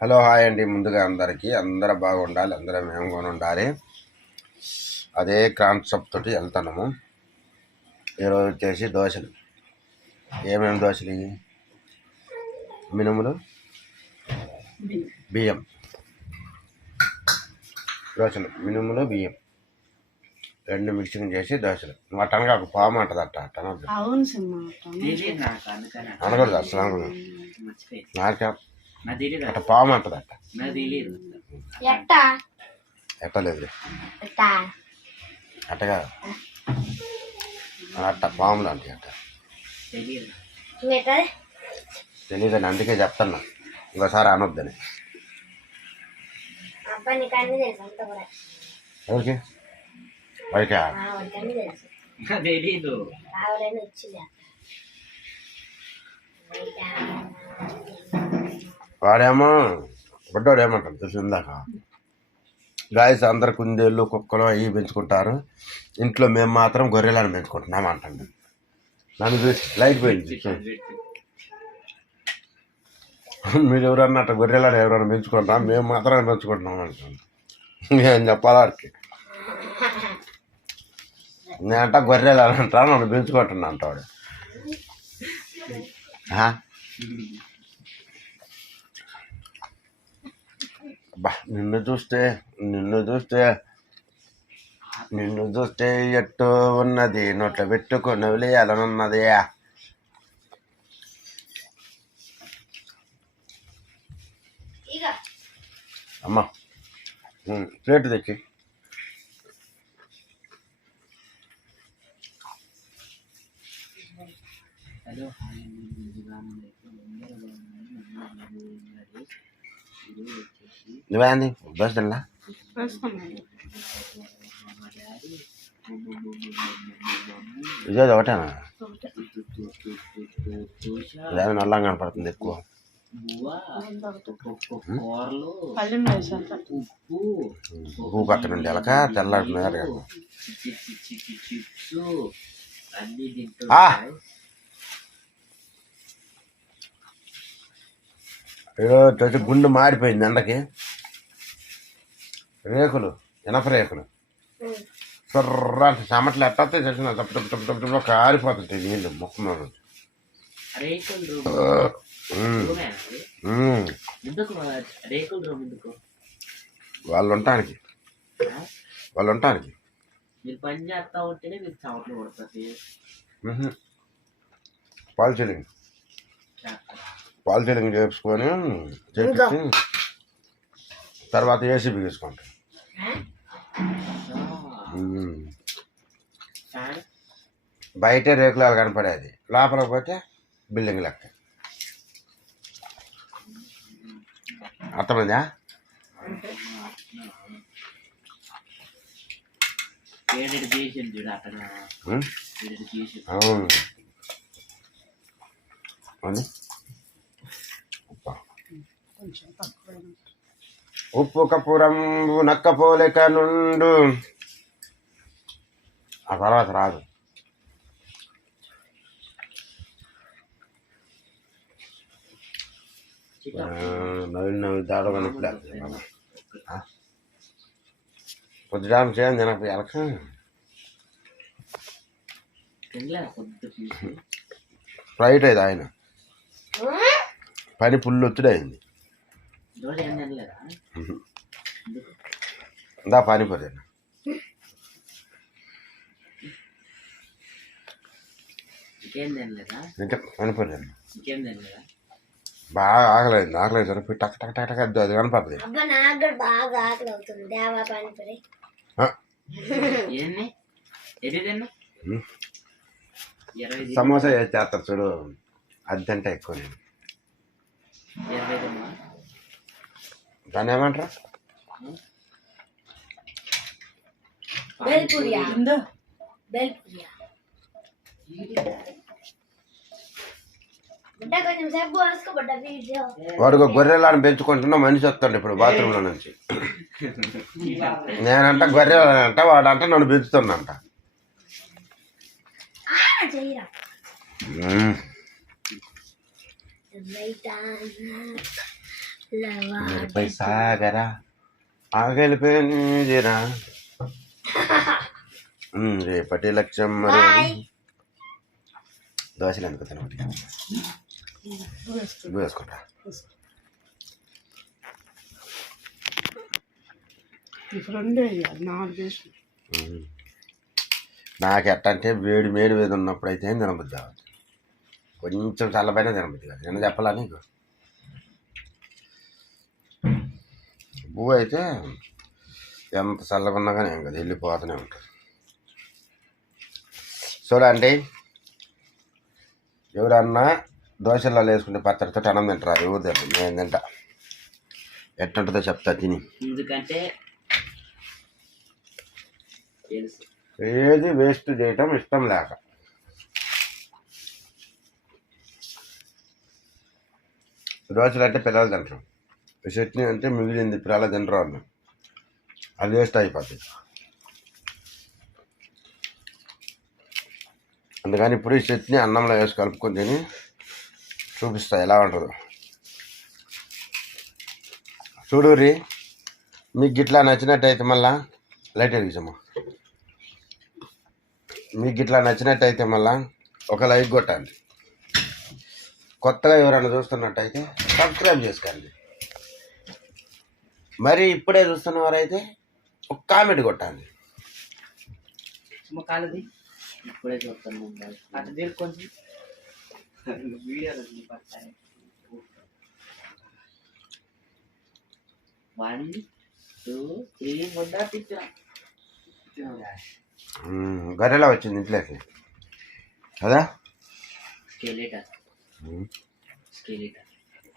Hello hi అండి. ముందుగా అందరూ బాగుండాలి, అందరూ మేము కూడా ఉండాలి. అదే కాన్సెప్ట్ తోటి వెళ్తున్నాము. ఈరోజు వచ్చేసి దోశలు. ఏమేమి దోశలు ఇవి? మినుములు, బియ్యం దోశలు, మినుములు బియ్యం రెండు మిక్సింగ్ చేసి దోశలు. అట్టనగా ఒక పాము అంటది అట్ట అనకూడదు అసలు. నాకే అట్ట పాము అంటది అట్ట ఎట్టలేదు అట్టగా అట్ట పాములు అంటే అట్ట తెలియదని అందుకే చెప్తున్నా, ఇంకోసారి అనొద్దని. ఎవరికి బయట వాడేమో బుడ్డోడు ఏమంటాడు తెలుసు ఇందాక, గాయస్ అందరు కుందేళ్ళు కుక్కలు అవి పెంచుకుంటారు, ఇంట్లో మేము మాత్రం గొర్రెలను పెంచుకుంటున్నాం అంటాడు. నన్ను చూసి లైట్ పోయింది. మీరు ఎవరన్నా అట్లా గొర్రెలను ఎవరైనా పెంచుకుంటాం, మేము మాత్రం పెంచుకుంటున్నాం అంటాను. నేను చెప్పాలా వాడికి, నేనంట గొర్రెలు అని అంటాను, నన్ను పెంచుకుంటున్నా అంటాడు. అబ్బా నిన్ను చూస్తే ఎట్టు ఉన్నది, నోట్లో పెట్టుకొని వదిలేయాలనున్నది. అమ్మా ప్లేట్ తెచ్చి నువ్వేంది దోశ తిన్నా? ఇదేది ఒకటేనా? ఇదేమి నల్లంగా కనపడుతుంది ఎక్కువ. ఉప్పు పక్కన ఉండి ఎలక తెల్లాడుతున్నారు. ఈరోజు గుండు మారిపోయింది ఎండకి. రేకులు, ఇనప రేకులు సొర్ర చెమట్లు ఎట్టతే తెలిసిన తప్పు కారిపోతుంటాయి నీళ్ళు ముఖం. వాళ్ళు ఉండటానికి పాల్ సీలింగ్ చేసుకొని చేపించి తర్వాత ఏసీ బిగించుకుంటాం. బయటే రేకులాలు కనపడేది, లోపల పోతే బిల్డింగ్ లెక్క. అర్థమైందా? అవును. ఉప్పు కపురంబు నక్కపోలిక నుండు, ఆ తర్వాత రాదు. నవ్వులు దాడగానే ఇప్పుడు పొద్దుడాము చేయండి తినక ఎలక ఫ్లైట్ అయింది. ఆయన పని పుల్లు ఒత్తిడైంది. దా పానీపూరి పానీపూరి బాగా ఆకలేదు సరిపోయి టక్ టక్ టక్ టక్ అది కనపడుతుంది. సమోసా చేస్తారు చూడు, అద్దంటే ఎక్కువ. నేను దాన్ని ఏమంటారా? వాడు గొర్రెలను పెంచుకుంటున్నా మనిషి వస్తాడు ఇప్పుడు బాత్రూంలో నుంచి. నేనంట గొర్రెలంట, వాడంట నన్ను పెంచుతున్నంట. పై సాగరా ఆగలిపోయిరా రేపటి లక్ష్యం మరి దోశలు ఎందుకు తినబట్టి వేసుకుంటా నాకు ఎట్టంటే వేడి వేడి ఉన్నప్పుడు అయితే తినబుద్ది అవ్వదు, కొంచెం చల్లపైన తినబుద్ది కాదు. నేను చెప్పాలా నీకు పువ్వు అయితే ఎంత చల్లగా ఉన్నా కానీ ఏం కదా వెళ్ళిపోతూనే ఉంటుంది. చూడండి, ఎవరన్నా దోశల్లో వేసుకుంటే పచ్చడితో అన్నం తింటారు, ఎవరు తింటారు, నేను తింటా. ఎట్టుంటుందో చెప్తా తిని. ఎందుకంటే ఏది వేస్ట్ చేయటం ఇష్టం లేక. దోశలు అంటే పిల్లలు తింటారు, చట్నీ అంటే మిగిలింది పిల్లలు తింటారు వాళ్ళు, అది వేస్ట్ అయిపోతుంది. అందుకని ఇప్పుడు ఈ చట్నీ అన్నంలో వేసి కలుపుకొని తిని చూపిస్తా ఎలా ఉంటుందో. చూడుర్రి, మీకు ఇట్లా నచ్చినట్టయితే మళ్ళా లైట్ వెలిగించమ్మా. మీకు ఇట్లా నచ్చినట్టయితే మళ్ళా ఒక లైక్ కొట్టండి. కొత్తగా ఎవరైనా చూస్తున్నట్టయితే సబ్స్క్రైబ్ చేసుకోండి. మరి ఇప్పుడే చూస్తున్న వారైతే ఒక కామెంట్ కొట్టండి. ఇప్పుడే చూస్తున్నాం అటు కొంచెం వీడియోలు 1 2 3 ముద్దా పిచ్చా గర్రెలా వచ్చింది ఇంట్లోకి కదా.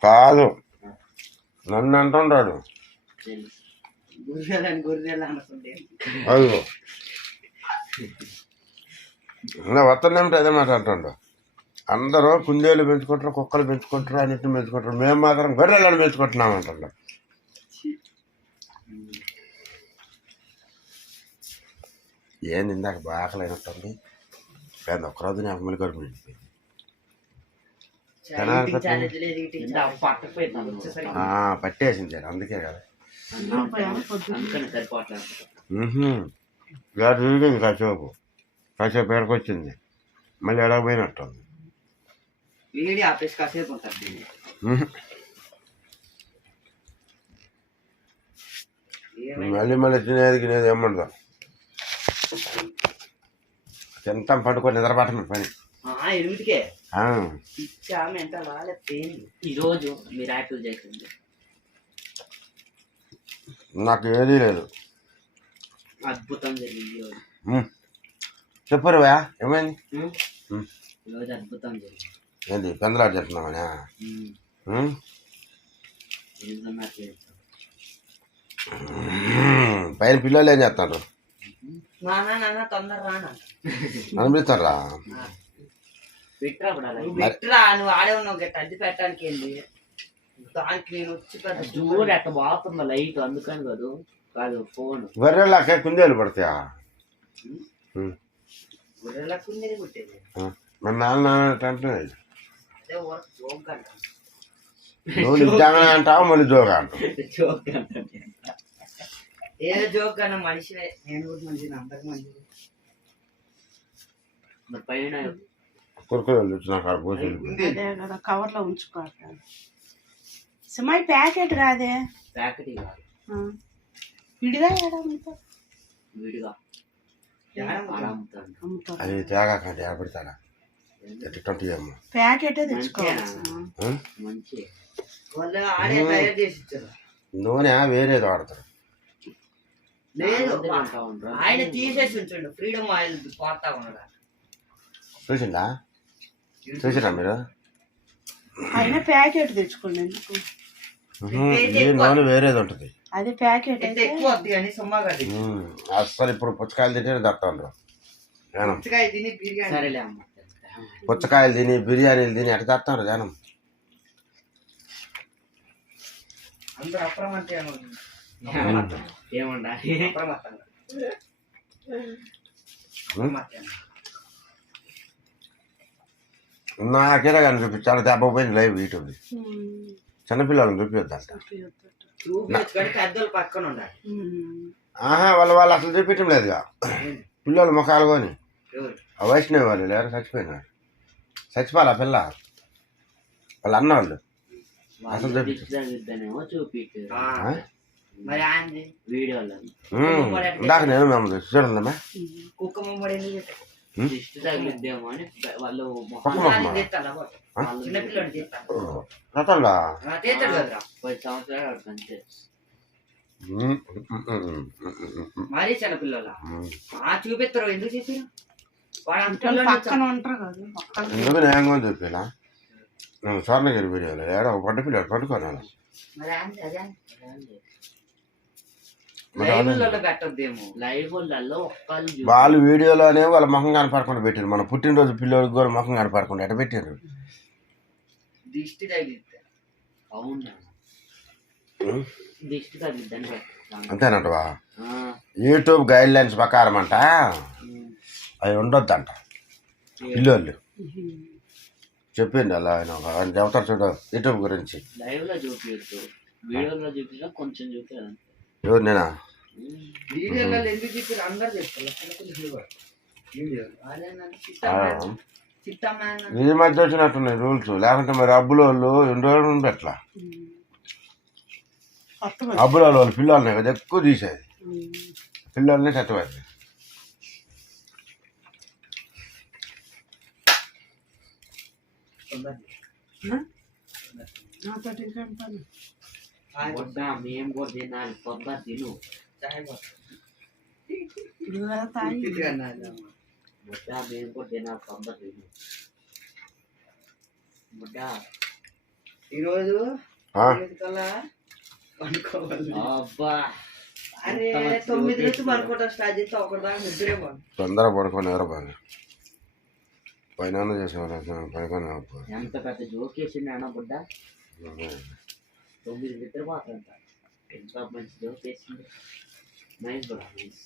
కాదు, నన్ను అంటుంటాడు అదిగో ఇలా వస్తుందేమిటి అదే మాట అంటుండు. అందరూ కుందేలు పెంచుకుంటారు, కుక్కలు పెంచుకుంటారు, అన్నిటిని పెంచుకుంటారు, మేము మాత్రం గొర్రెలను పెంచుకుంటున్నాం అంటుండ. ఏంది ఇందాక బాగా అయినట్టుంది, కానీ ఒక్కరోజు నాకు మళ్ళీ కడుపు నిండిపోయింది. పట్టేసింది అందుకే కదా. తిరిగింది కాసేపు ఎడకొచ్చింది, మళ్ళీ ఎడకపోయినట్టుంది. మళ్ళీ తినేది ఏమండదు, తింటాం పడుకొని నిద్రపట్టమే పని. ఈరోజు మీరు యాపిల్ చేసింది నాకు ఏదీ లేదు. అద్భుతం జరిగింది చెప్పరువా ఏమైంది? ఈరోజు అద్భుతం జరిగింది. ఏంది పెందలాడు చెప్తున్నామని? పైన పిల్లలు ఏం చేస్తారు? అనిపిస్తారా? నువ్వు ఆడే ఉన్నావు అడ్డు పెట్టడానికి వెళ్ళి దానికి నేను వచ్చి చూడు అట్ట బాగుంది లైట్, అందుకని కాదు కాదు ఫోన్. గొర్రెలాకే కుందేలు పడతాయా? గొర్రెలా కుందేలు పుట్టేది మన నాన్న అంటున్నది. నువ్వు నిజంగా అంటావు, మళ్ళీ జోగా అంటావు. ఏదో జోక్ కన్నా మనిషివే, నేను కూడా మంచిది, అందరికి మంచిది. మరి పైన కురుకులు కవర్ లో ఉంచుకోవాలి. సుమాయి ప్యాకెట్ కాదే, ప్యాకెట్ విడిగా విడిగా అది తేగాకంటే ఏడబెడతాడా ప్యాకెట్ తెచ్చుకోవాలి. మంచి నూనె వేరేది వాడతారు. లేదు ఆయన తీసేసి ఉంచండు, ఫ్రీడమ్ ఆయిల్ వాడతా ఉన్నాడు. చూసిండా? చూసిరా మీరు? ఆయన ప్యాకెట్ తెచ్చుకోండి. నూనె వేరేది ఉంటుంది, అది ప్యాకెట్ ఎక్కువ కానీ సుమ్మగా అసలు ఇప్పుడు పుచ్చకాయలు తింటే తత్తుండ్రు. పుచ్చకాయలు తిని బిర్యానీలు తిని ఎట్ట తత్తారు జనం. అందరూ అప్రమంటే ఏముండా నాకేలా కనిపించి చాలా దెబ్బపోయింది లైవ్ యూట్యూబ్. చిన్నపిల్లలను చూపించద్దంట. చూపించు కానీ పెద్దోళ్ళు పక్కన ఉండాలి. వాళ్ళు అసలు చూపించడం లేదుగా పిల్లలు ముఖాలు కొని. ఎవరు? ఆ వైష్ణవి వాళ్ళు లేరు, చచ్చిపోయినారు. చచ్చిపోవాలి ఆ పిల్ల వాళ్ళ అన్న వాళ్ళు. అసలు చూపించానేమో చూపించు. మరి ఆయనది వీడియోలో ఇందాక నేను మేము చూడండి కుక్క ముమ్మడి దిష్టి తగిలిద్దేమో అని వాళ్ళు చిన్నపిల్లడు చేస్తాడు కదరా 10 సంవత్సరాలు అంతే. మరీ చిన్నపిల్లల చూపిస్తారు. ఎందుకు చెప్పారు? వాడు పక్కన ఉంటారు కదా. ఎందుకు నేను చెప్పినా నేను స్వర్ణగిరి వీడియోలో ఏడో ఒక పడ్డ పిల్లడు పట్టుకోనాలి. మరి అదే పెట్టద్దేమో లైవ్ వాళ్ళు వీడియోలోనే వాళ్ళ ముఖం కనపడకుండా పెట్టారు. మన పుట్టినరోజు పిల్లలకి కూడా ముఖం కనపడకుండా ఎట్ట పెట్టారు. దిష్టి తగిలిద్దా? అవునా, దిష్టి తగిలిద్దని అంతేనంటవా? యూట్యూబ్ గైడ్ లైన్స్ ప్రకారం అంట అవి ఉండొద్దంట. పిల్లోళ్ళు చెప్పింది అలా ఆయన చెబుతారు చూడ యూట్యూబ్ గురించి. లైవ్ లో చూపించు, వీడియోలో చూపించినా కొంచెం చూపించాలి. ఎవరు నేనా? ఈ మధ్య వచ్చినట్టున్నాయి రూల్స్. లేకుంటే మరి అబ్బుల వాళ్ళు ఎన్ని రోజులు పెట్టలా. అబ్బుల వాళ్ళు పిల్లల్ని కదా ఎక్కువ తీసేది, పిల్లల్ని చట్టబెట్టారు. మేము కూడా తినాలి. పొద్దు తిను మేము కూడా తినాలి. పొద్దు తిను ఈరోజు అబ్బా. అరే 9 నుంచి పడుకోవడం స్టార్ట్ చేస్తే ఒకటి దాకా నిద్రే తొందరగా పడుకొని ఎవరో బాగా పైన చేసేవారు. ఎంత పెద్ద జోకేసింది అన్న బుడ్డ. 9 నిద్రపోతుంట. ఎంత మంచి జోకేసింది. నైస్ బుడ్డ, నైస్.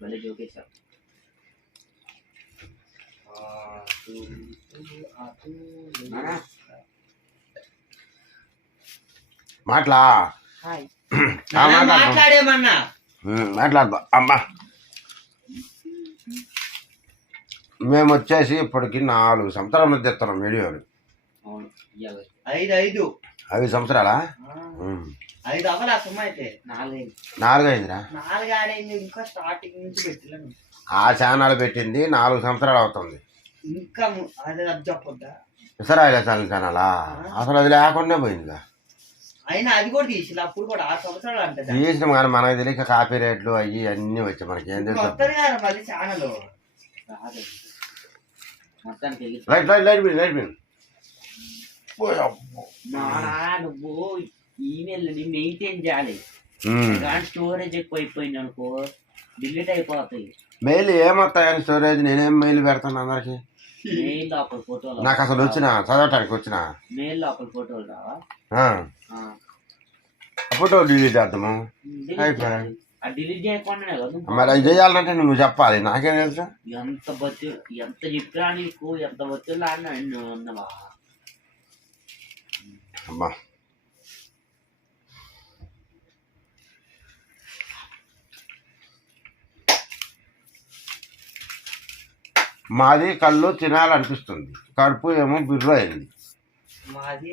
భలే జోకేశావు. మాట్లా మాట్లాడేమన్నా మాట్లాడదా అమ్మా. మేము వచ్చేసి ఇప్పటికి 4 సంవత్సరాల మధ్య ఎత్తున్నాం వీడియోలు. 5 సంవత్సరాలా? 5 అవ్వాలి. ఆ సొమ్మ అయితే 4 అయిందిరా. 4 ఆడైంది. ఇంకా స్టార్టింగ్ నుంచి పెట్టలేను. ఆ ఛానల్ పెట్టింది 4 సంవత్సరాలు అవుతుంది. ఇంకా అది చెప్పొద్దా? ఇసరాయిల ఛానలా? అసలు అది లేకుండా పోయిందిగా. అయినా అది కూడా తీసి అప్పుడు కూడా 6 సంవత్సరాలు అంటే తీసినాం కానీ మనకు తెలియక కాపీ రేట్లు అయ్యి అన్నీ వచ్చాయి. మనకి ఏం తెలుసు. మళ్ళీ ఛానల్ నువ్వు ఈమెయిల్ మెయింటైన్ చేయాలి. స్టోరేజ్ ఎక్కువ అయిపోయింది అనుకో డిలీట్ అయిపోతాయి. మెయిల్ ఏమొస్తాయని స్టోరేజ్ నేనేం మెయిల్ పెడతాను అందరికి. మెయిల్ లోపల ఫోటోలు నాకు అసలు వచ్చిన చదవటానికి వచ్చిన మెయిల్ లోపల ఫోటోలు రావా? ఫోటో డిలీట్ చేద్దాము. డిలీట్ చేయకుండా మరి అది చేయాలంటే నువ్వు చెప్పాలి, నాకేం తెలుసు. ఎంత చెప్పినా నీకు ఎంత బతులు ఆడినా ఉన్నవా అమ్మా. మాది కళ్ళు తినాలనిపిస్తుంది, కడుపు ఏమో బిర్రు అయింది. మాది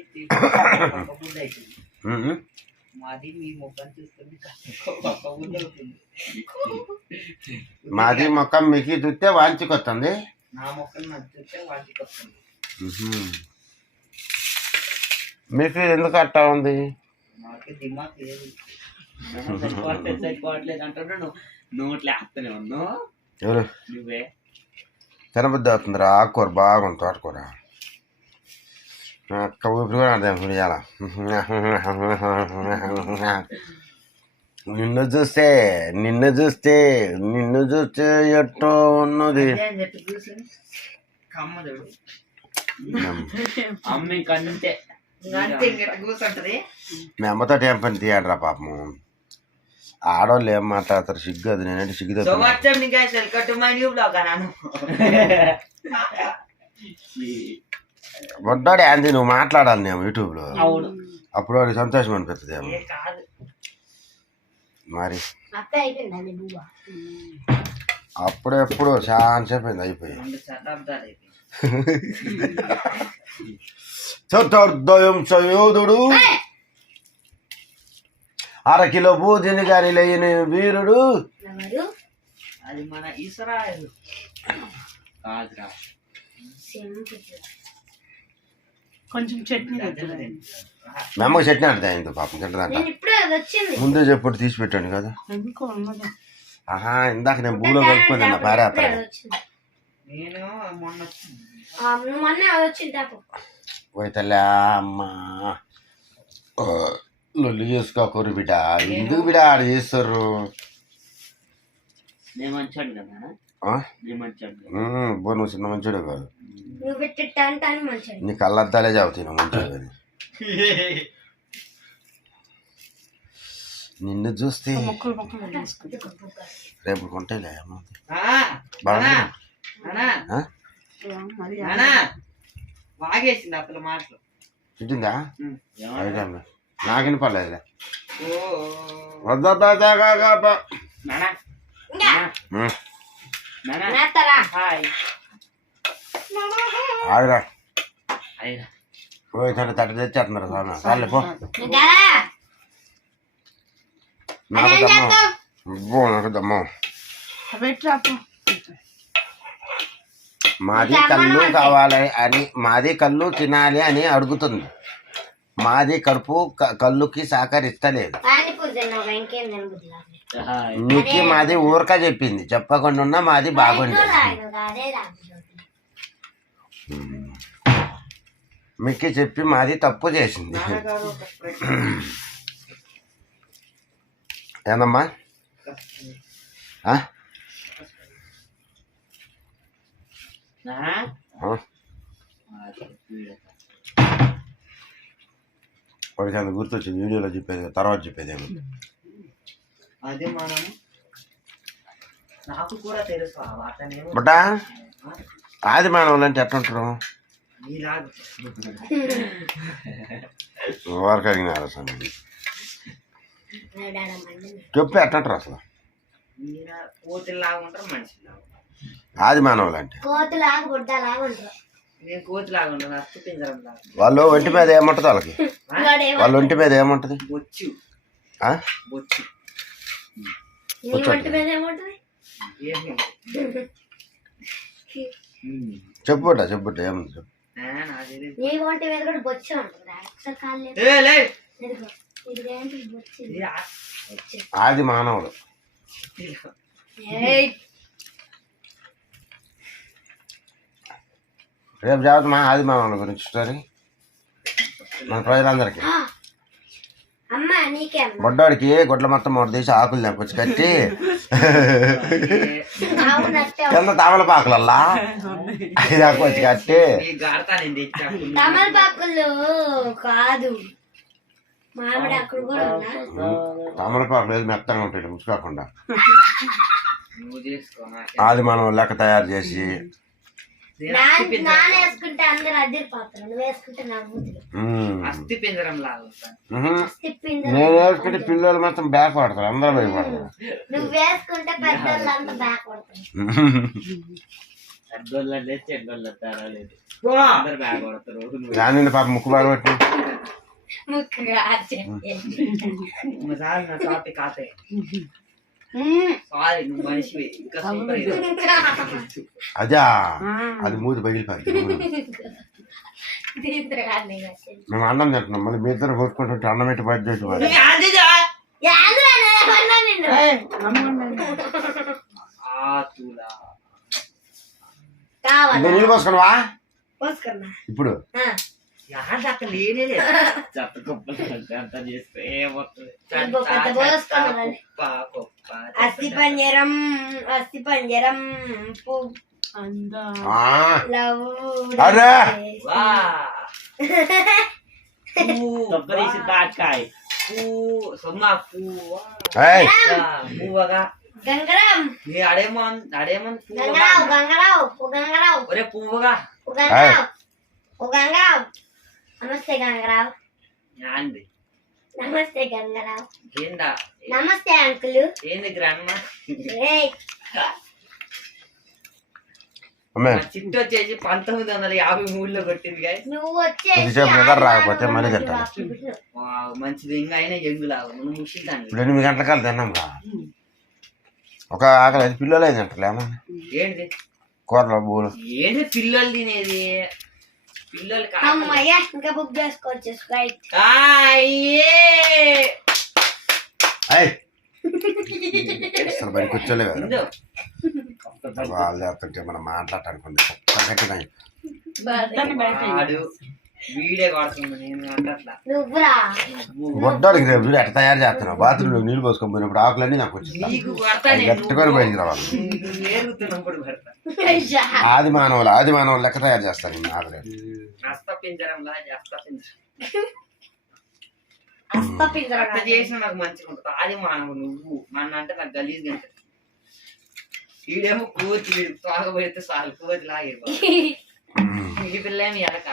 మాది మీ ముఖం చూస్తుంది. మాది ముఖం మీకు చూస్తే వాంచుకొస్తుంది. నా ముఖం నాకు చూస్తే వాంచుకొస్తుంది. మీకు ఎందుకు అట్టా ఉంది? మాకు దిమాక్ లేదు. సరిపోవట్లేదు అంటున్నా. నోట్లు వేస్తూనే ఉన్నావు. ఎవరు? నువ్వే. తినబుద్ధి అవుతుందిరా. ఆకుకూర బాగుంది, తోటకూర. అక్క ఊపిరి కూడా అర్థం చేయాల. నిన్ను చూస్తే ఎట్టో ఉన్నది. మీ అమ్మతో ఏం పని తీయండి రా పాపము. ఆడవాళ్ళు ఏం మాట్లాడతారు, సిగ్గు. అది నేనంటే సిగ్గు. బొడ్డాడు యాంది నువ్వు మాట్లాడాలి నేను యూట్యూబ్లో, అవును. అప్పుడు వాడికి సంతోషం అనిపిస్తుంది ఏమో. ఏ కాదు. మరి అత్త అయిపోయిందండి నువ్వు అప్పుడెప్పుడు చాలా సేపు అయిపోయి 2 శతాబ్దాలు అయిపోయింది. చతుర్దయం సంయోధుడు, అరకిలో బూదిని గాని లేని వీరుడు. ఎవరు అది మన ఇస్రాయేల్ కాదురా. కొంచెం చట్నీ తెచ్చుకోండి. మెమ్మకి చట్నీ ఆడతాయి ఇంత పాపం తింటదంట. నేను ఇప్పుడే అది వచ్చింది ముందే చెప్పు తీసి పెట్టండి కదా. ఎందుకో ఉన్నదా ఆహా ఇందాక నేను భూలో కలుపుకొని తిన్నా పారేస్తాను. అది వచ్చింది నేను మొన్న వచ్చింది. నువ్వు మొన్న అది వచ్చింది తాపు పోయి తల్లి అమ్మా లొల్లి చేసుకోకూరు బిడ్డ, ఎందుకు బిడ్డ ఆడ చేస్తారు. నేను మంచాడు కదా, ఆ? నేను మంచాడు కదా. బో నువ్వు చిన్న మంచోడే కాదు, నువ్వు పెట్టి టన్ టన్ మంచిది నీ కళ్ళద్దాలే చదువుతాయి నువ్వు మంచోడు కానీ. నిన్ను చూస్తే ముక్కలు ముక్కలు వేసుకుంటా. రేపు కొంటేలే ఆ, బాగా. నానా, మరి నానా, వాగేసింది అసలు మాటలు. తిట్టిందా ఏమన్నా? అయితే నాకిన పర్లేదులే. ఓ, వద్దా నానా, ఇంకా నానా, నేస్తారా హాయ్. ఆడరా అయినా పోయి తట్టు తెచ్చేస్తున్నారు సార్ చాలే పో. ఇంకా నాకు అదేం దమ్మం చేస్తావు? అబ్బో నాకు దమ్మం. పెట్టురా మాది కళ్ళు కావాలి అని, మాది కళ్ళు తినాలి అని అడుగుతుంది. మాది కడుపు కళ్ళుకి సహకరిస్తలేదు. పానీపూరి తిన్నావు ఇంకేం తినబుద్ది కాదు. హాయ్. నీకు మాది ఊరక చెప్పింది, చెప్పకుండా ఉన్నా మాది బాగుంది. అదే రాదు మీకు చెప్పి మాది తప్పు చేసింది. నాన్నగారు ఒక ప్రశ్న. ఏందమ్మా ఆ? నానా, ఆ? వాడికి అంత గుర్తొచ్చింది, వీడియోలో చెప్పేది తర్వాత చెప్పేది ఏమో. అది మనం నాకు కూడా తెలుసు అతనేమో బట్ ఆది మానవులు అంటే ఎట్లుంటారు నీలాగా వారికి అడిగినారు అసలు చెప్పు ఎట్లంటారు అసలు మీరా కోతిలాగా ఉంటారు, మనిషిలాగా ఉంటారు. ఆది మానవులు అంటే కోతులాగా గుడ్డలాగా ఉంటారు. నేను కోతిలాగా ఉంటాను, అస్తు పింజరం లాగా. వాళ్ళు ఒంటి మీద ఏముంటుంది వాళ్ళకి, వాళ్ళ ఒంటి మీద ఏముంటుంది బొచ్చు ఆ? బొచ్చు నీ వంట మీద ఏముంటది? ఏమి చెప్పుట చెప్పుట ఏముంది చెప్పు. నీ వంట మీద కూడా బొచ్చే ఉంటుంది. ఒకసారి కాళ్ళు ఇదిగో ఇదేంటి బొచ్చు ఇది? బొచ్చు. ఆది మానవుడు ఏయ్, రేపు జాగ్రత్త మా ఆది మానవుల గురించి స్టోరీ మన ప్రజలందరికీ. ఆ, అమ్మ నీకే అమ్మ. బొడ్డోడికి గొడ్ల మొత్తం మూడు తీసి ఆకులు తెంపొచ్చి కట్టి అవునట్టే కింద తమలపాకులల్లా ఐదు ఆకు వచ్చి కట్టి తమలపాకులు కాదు, మామిడి ఆకులు కూడా ఉన్నా. తమలపాకులు ఏది మెత్తగా ఉంటాయి ముచ్చుకోకుండా నువ్వు చేసుకోనా ఆది మనం లెక్క తయారు చేసి నాన్న వేసుకుంటే అందరు అదిరిపోతారు, నువ్వు వేసుకుంటే నవ్వుతుంది. అస్థి పింజరం లాగా ఉంటాను. తిప్పింది నేను వేసుకుంటే పిల్లలు మొత్తం బ్యాక్ పడతారు, అందరూ భయపడతారు. నువ్వు వేసుకుంటే పెద్దోళ్ళంతా బ్యాక్ పడతారు. చెడ్డోళ్ళ చెడ్డోళ్ళ తేడా లేదు, అందరు బ్యాగ్ కొడతారు. దాని పాప ముక్కు బాగా పెట్టి ముక్కుగా ఒకసారి నా టాపిక్ ఆపే. సారీ నువ్వు మనిషివి ఇంకా సూపర్ హీరో. అదా అది మూతి పగిలిపోయింది. మేము అన్నం తింటున్నాం, మళ్ళీ మీ ఇద్దరు కొట్టుకుంటుంటే అన్నం పెట్టి బయట పెట్టుకోవాలి. ఇంకా నీళ్ళు పోసుకున్నావా ఇప్పుడు? అక్కడ లేనే చెత్త కుప్పలు అంతా చేస్తే ఏమవుతుంది? అస్థి పంజరం అస్థి పంజరం అరే కొబ్బరి తాకాయ సొన్నా పువ్వగా గంగరాం అడేమో గంగరావు గంగరావు గంగరావు ఒరే పువ్వుగా గంగరావు ఓ గంగారావు నమస్తే గంగారావు యాంది నమస్తే గంగారావు ఏందా నమస్తే అంకుల్ ఏంది గ్రాండ్ అమ్మే చిట్టు వచ్చేసి 1953లో కొట్టింది guys. నువ్వు వచ్చేసి కొద్దిసేపు నిద్ర రాకపోతే మళ్ళీ తింటాను. వావ్, మంచిది ఇంకా అయినా ఎంగులాగా నువ్వు ముగిసిద్దాన్ని ఇప్పుడు 8 గంటలకాలు తిన్నాం రా. ఒక ఆకలి 5 పిల్లలు అయింది అంటలేమో ఏంటి కూరలో బూలు. ఏంటి పిల్లలు తినేది పిల్లలు అమ్మయ్యా ఇంకా బుక్ చేసుకోవచ్చు స్ప్రైట్ అయ్యి అసలు బయట కూర్చోలే కదా వాళ్ళు చేస్తుంటే మనం మాట్లాడటానికి వీడియో కొడుతుంది నేను అంటట్లా నువ్వురా గొడ్డానికి రేపు చూడు ఎట్లా తయారు చేస్తున్నావు. బాత్రూంలో నీళ్ళు పోసుకొని పోయినప్పుడు ఆకులన్నీ నాకు వచ్చింది నీకు కొడతా గట్టుకొని బయటికి రావాలి. నేర్పుతున్నప్పుడు కొడతా ఆది మానవులు లెక్క తయారు చేస్తారు ఈ ఆకులు. అస్తపించడంలా అస్తపించడం అస్తపించరా అట్లా చేసినా నాకు మంచిగా ఉంటుంది. ఆది మానవు నువ్వు మన అంటే నాకు గలీజ్గా ఉంటుంది. వీడేమో కోతి తాగబడితే చాలు కోతి లాగేరు ఈ పిల్లేమి ఎలక.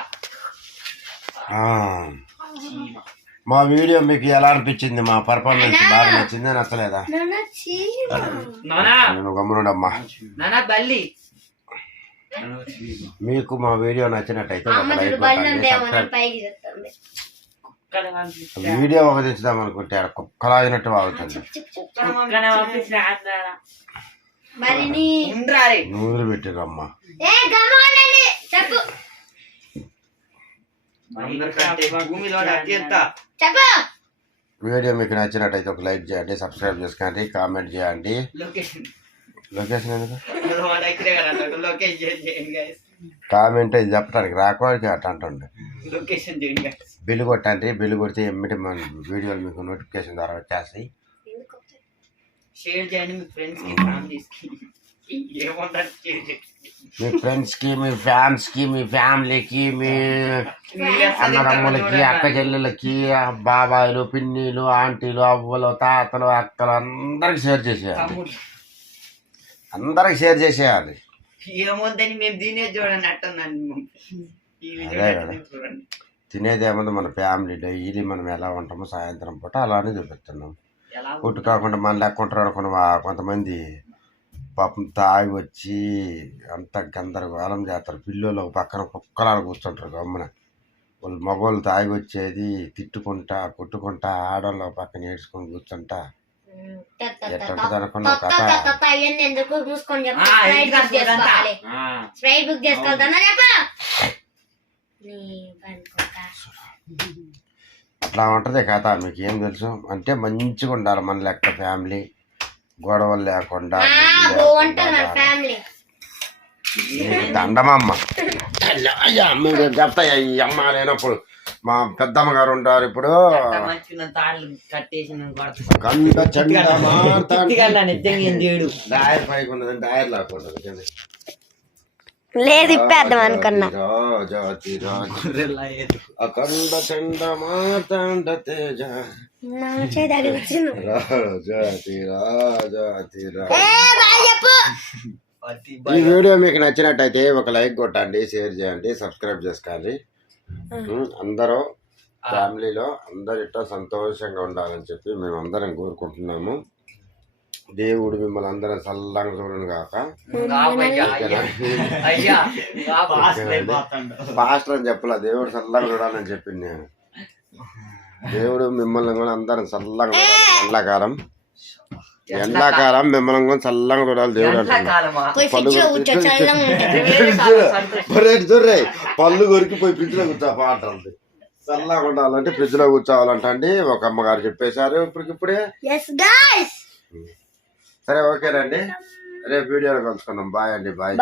మా వీడియో మీకు ఎలా అనిపించింది? మా పర్ఫార్మెన్స్ బాగా నచ్చింది నచ్చలేదా? నేను గమ్మునుడమ్మా. నానా బల్లి మీకు మా వీడియో నచ్చినట్టయితే ఒక లైక్ కొట్టండి, సబ్స్క్రైబ్. వీడియో ఉపదేశిద్దాం అనుకుంటే కుక్కలాగినట్టు వాగుతుంది. నూనెలు పెట్టిరమ్మా. చెప్పు భూమిలో వీడియో మీకు నచ్చినట్టయితే ఒక లైక్ చేయండి, సబ్స్క్రైబ్ చేసుకోండి, కామెంట్ చేయండి. లొకేషన్ ఎందుకు కామెంట్ ఇది చెప్పడానికి రాకపోతే అట్లా అంటుండే. లొకేషన్ చేయండి, బిల్లు కొట్టండి. బిల్లు కొడితే ఎమ్మిటి మన వీడియోలు మీకు నోటిఫికేషన్ ద్వారా వచ్చేస్తాయి. షేర్ చేయండి మీ ఫ్రెండ్స్ కి ఫ్యామిలీస్కి. ఏమంటారు మీ ఫ్రెండ్స్కి, మీ ఫ్యాన్స్కి, మీ ఫ్యామిలీకి, మీ అన్నదమ్ములకి, అక్క చెల్లెలకి, బాబాయిలు, పిన్నిలు, ఆంటీలు, అవ్వలు, తాతలు, అక్కలు అందరికి షేర్ చేసేయాలి. అందరికి షేర్ చేసేయాలి. ఏమొద్దని మేము తినే చూడండి అట్టుందండి. అదే కదా తినేది ఏముంది, మన ఫ్యామిలీ డైలీ మనం ఎలా ఉంటామో సాయంత్రం పూట అలానే చూపిస్తున్నాం. పుట్టు కాకుండా మన లెక్క ఉంటారు అనుకున్న కొంతమంది పాపం తాగి వచ్చి అంత గందరగోళం చేస్తారు. పిల్లలు పక్కన కుక్కలాగా కూర్చుంటారు గమ్మున. వాళ్ళు మగవాళ్ళు తాగి వచ్చేది తిట్టుకుంటా కొట్టుకుంటా, ఆడవాళ్ళు పక్కన ఏడ్చుకొని కూర్చుంటా ఎట్టుంటది అనుకున్నావు కథ. స్ప్రైట్ బుక్ చేసుకోవాలన్నా చెప్ప అట్లా ఉంటుంది కథ. మీకు ఏం తెలుసు అంటే మంచిగా ఉండాలి మన లెక్క ఫ్యామిలీ, గొడవలు లేకుండా. దండమమ్మ చెప్తా. ఈ అమ్మ లేనప్పుడు మా పెద్దమ్మ గారు ఉంటారు. ఇప్పుడు గంట డైర్ పైకి ఉన్నది, డైర్ లాక్కుంటుంది. లేదు ఇప్పేద్దాం అనుకున్నా. అఖండ చండ మాతండ తేజ ఈ వీడియో మీకు నచ్చినట్టయితే ఒక లైక్ కొట్టండి, షేర్ చేయండి, సబ్స్క్రైబ్ చేసుకోండి. అందరూ ఫ్యామిలీలో అందరితో సంతోషంగా ఉండాలని చెప్పి మేము అందరం కోరుకుంటున్నాము. దేవుడు మిమ్మల్ని అందరం చల్లంగా చూడను కాక. పాస్టర్ అని చెప్పలా, దేవుడు చల్లంగా చూడాలని చెప్పింది నేను. దేవుడు మిమ్మల్ని కూడా అందరం చల్లంగా చూడాలి. ఎండాకాలం మిమ్మల్ని కూడా చల్లంగా చూడాలి దేవుడు అంటున్నాడు. పళ్ళు కొరికిపోయి ఫ్రిడ్జ్ లో కూర్చో పాట చల్లగా ఉండాలంటే ఫ్రిడ్జ్ లో కూర్చోవాలంట అండి ఒక అమ్మగారు చెప్పేశారు ఇప్పటికిప్పుడే. సరే ఓకేనండి, రేపు వీడియోలో కలుసుకుందాం. బాయ్ అండి. బాయ్.